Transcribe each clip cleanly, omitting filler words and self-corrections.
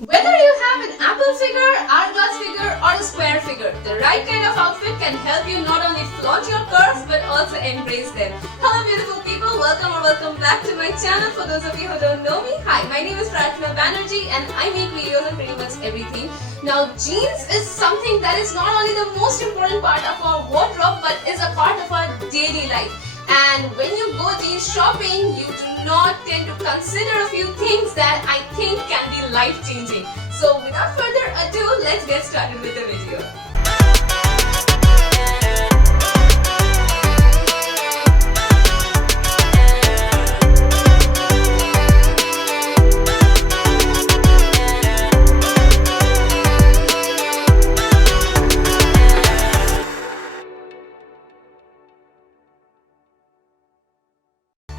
Whether you have an apple figure, hourglass figure or a square figure, the right kind of outfit can help you not only flaunt your curves but also embrace them. Hello beautiful people, welcome back to my channel. For those of you who don't know me, hi, my name is Prarthana Banerjee and I make videos on pretty much everything. Now jeans is something that is not only the most important part of our wardrobe but is a part of our daily life. And when you go jeans shopping, you do not tend to consider a few things that I think can be life-changing. So without further ado, let's get started with the video.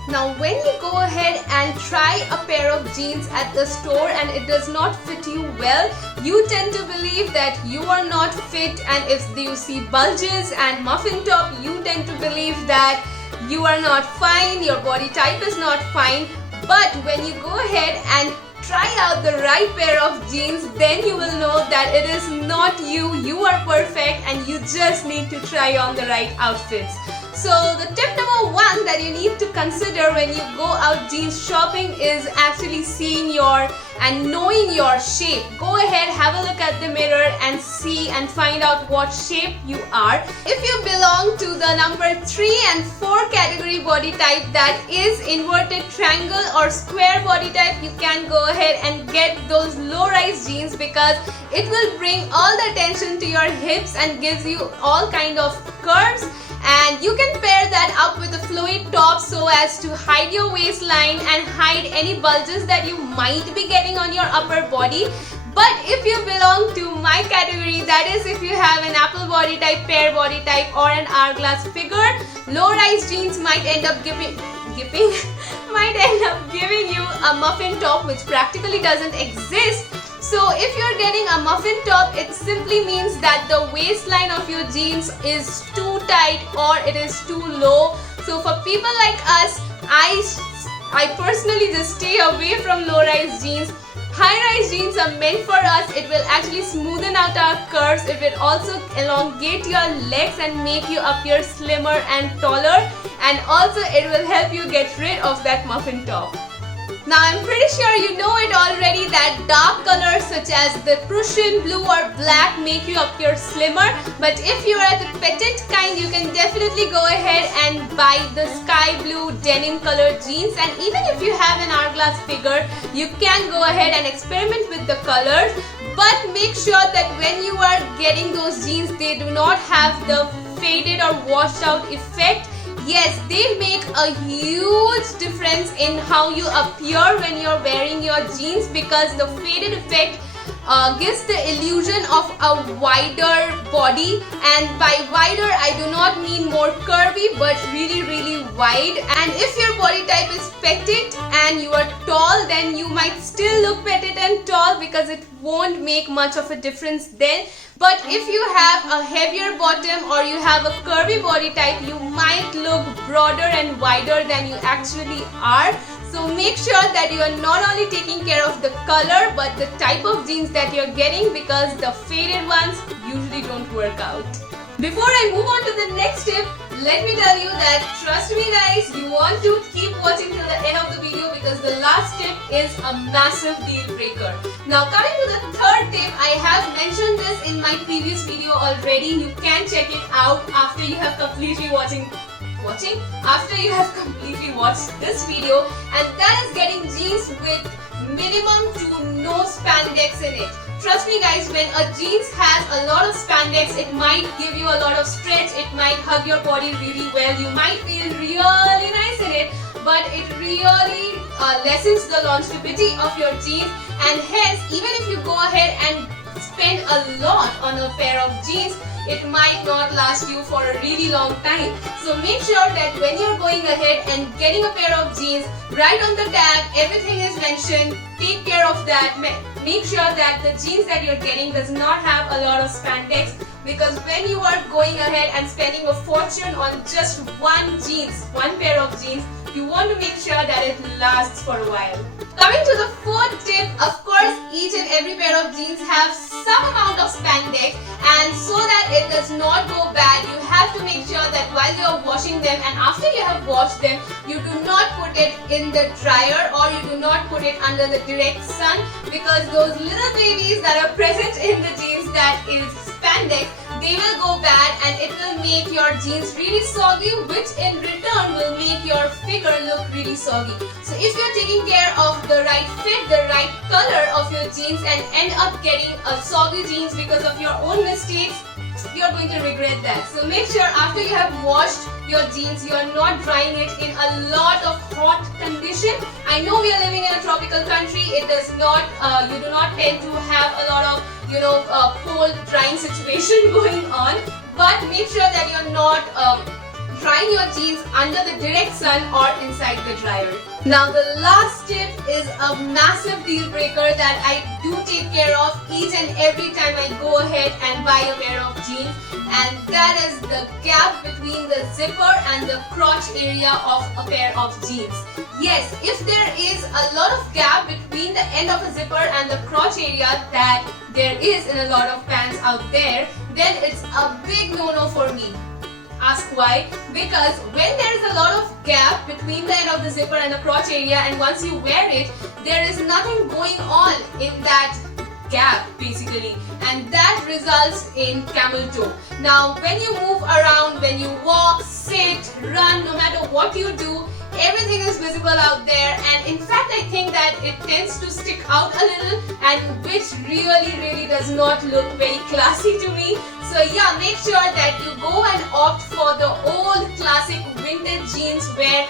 Now when you go ahead and try a pair of jeans at the store and it does not fit you well, you tend to believe that you are not fit, and if you see bulges and muffin top, you tend to believe that you are not fine, your body type is not fine. But when you go ahead and try out the right pair of jeans, then you will know that it is not you, you are perfect and you just need to try on the right outfits. So the tip number one that you need to consider when you go out jeans shopping is actually seeing your and knowing your shape. Go ahead, have a look at the mirror and see and find out what shape you are. If you belong to the number 3 and 4 category body type, that is inverted triangle or square body type, you can go ahead and get those low-rise jeans because it will bring all the attention to your hips and gives you all kind of curves. And you can pair that up with a flowy top so as to hide your waistline and hide any bulges that you might be getting on your upper body. But if you belong to my category, that is if you have an apple body type, pear body type or an hourglass figure, low-rise jeans might end up giving you a muffin top, which practically doesn't exist. So if you're getting a muffin top, it simply means that the waistline of your jeans is too tight or it is too low. So for people like us, I personally just stay away from low-rise jeans. High-rise jeans are meant for us. It will actually smoothen out our curves. It will also elongate your legs and make you appear slimmer and taller. And also it will help you get rid of that muffin top. Now I'm pretty sure you know it already that dark colors such as the Prussian blue or black make you appear slimmer. But if you are the petite kind, you can definitely go ahead and buy the sky blue denim colored jeans. And even if you have an hourglass figure, you can go ahead and experiment with the colors. But make sure that when you are getting those jeans, they do not have the faded or washed out effect. Yes, they make a huge difference in how you appear when you're wearing your jeans, because the faded effect gives the illusion of a wider body, and by wider I do not mean more curvy but really wide. And if your body type is petite and you are tall, then you might still look petite and tall because it won't make much of a difference then. But if you have a heavier bottom or you have a curvy body type, you might look broader and wider than you actually are. So make sure that you are not only taking care of the color but the type of jeans that you're getting, because the faded ones usually don't work out. Before I move on to the next tip, let me tell you that trust me guys, you want to keep watching till the end of the video because the last tip is a massive deal breaker. Now coming to the third tip, I have mentioned this in my previous video already. You can check it out after you have completely watched this video, and that is getting jeans with minimum to no spandex in it. Trust me guys, when a jeans has a lot of spandex, it might give you a lot of stretch, it might hug your body really well, you might feel really nice in it, but it really lessens the longevity of your jeans, and hence even if you go ahead and spend a lot on a pair of jeans, it might not last you for a really long time. So make sure that when you're going ahead and getting a pair of jeans, right on the tag everything is mentioned. Take care of that. Make sure that the jeans that you're getting does not have a lot of spandex, because when you are going ahead and spending a fortune on just one pair of jeans, you want to make sure that it lasts for a while. Coming to the fourth tip, of course, each and every pair of jeans have some amount of spandex, and so that it does not go bad, you have to make sure that while you are washing them and after you have washed them, you do not put it in the dryer or you do not put it under the direct sun, because those little babies that are present in the jeans, that is spandex, they will go bad and it will make your jeans really soggy, which in return will make your figure look really soggy. So if you're taking care of the right fit, the right color of your jeans and end up getting a soggy jeans because of your own mistakes, you're going to regret that. So make sure after you have washed your jeans, you are not drying it in a lot of hot condition. I know we are living in a tropical country. It does not, you do not tend to have a lot of cold drying situation going on, but make sure that you're not drying your jeans under the direct sun or inside the dryer. Now the last tip is a massive deal breaker that I do take care of each and every time I go ahead and buy a pair of jeans, and that is the gap between the zipper and the crotch area of a pair of jeans. Yes, if there is a lot of gap between the end of a zipper and the crotch area that there is in a lot of pants out there, then it's a big no-no for me. Ask why? Because when there is a lot of gap between the end of the zipper and the crotch area, and once you wear it, there is nothing going on in that gap basically, and that results in camel toe. Now when you move around, when you walk, sit, run, no matter what you do, everything is visible out there, and in fact I think that it tends to stick out a little, and which really does not look very classy to me. So yeah, make sure that you go and opt for the old classic vintage jeans where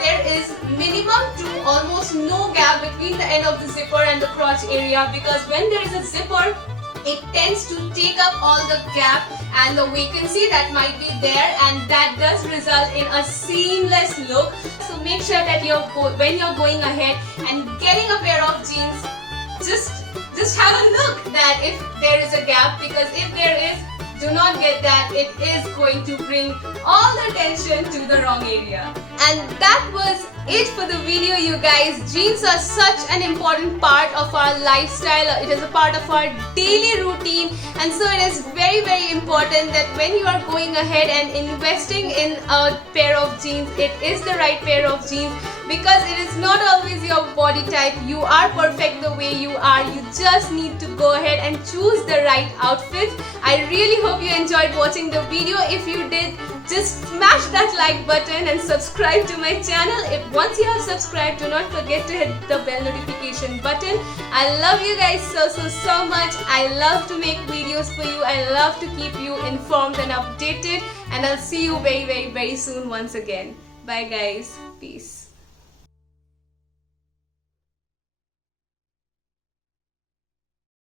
there is minimum to almost no gap between the end of the zipper and the crotch area, because when there is a zipper, it tends to take up all the gap and the vacancy that might be there, and that does result in a seamless look. So make sure that when you're going ahead and getting a pair of jeans, just have a look that if there is a gap, because if there is, do not get that. It is going to bring all the attention to the wrong area. And that was it for the video, you guys. Jeans are such an important part of our lifestyle. It is a part of our daily routine, and so it is very important that when you are going ahead and investing in a pair of jeans, it is the right pair of jeans, because it is not always your body type. You are perfect the way you are. You just need to go ahead and choose the right outfit. I really hope you enjoyed watching the video. If you did, just smash that like button and subscribe to my channel. If once you have subscribed, do not forget to hit the bell notification button. I love you guys so much. I love to make videos for you. I love to keep you informed and updated, and I'll see you very soon once again. Bye guys. Peace.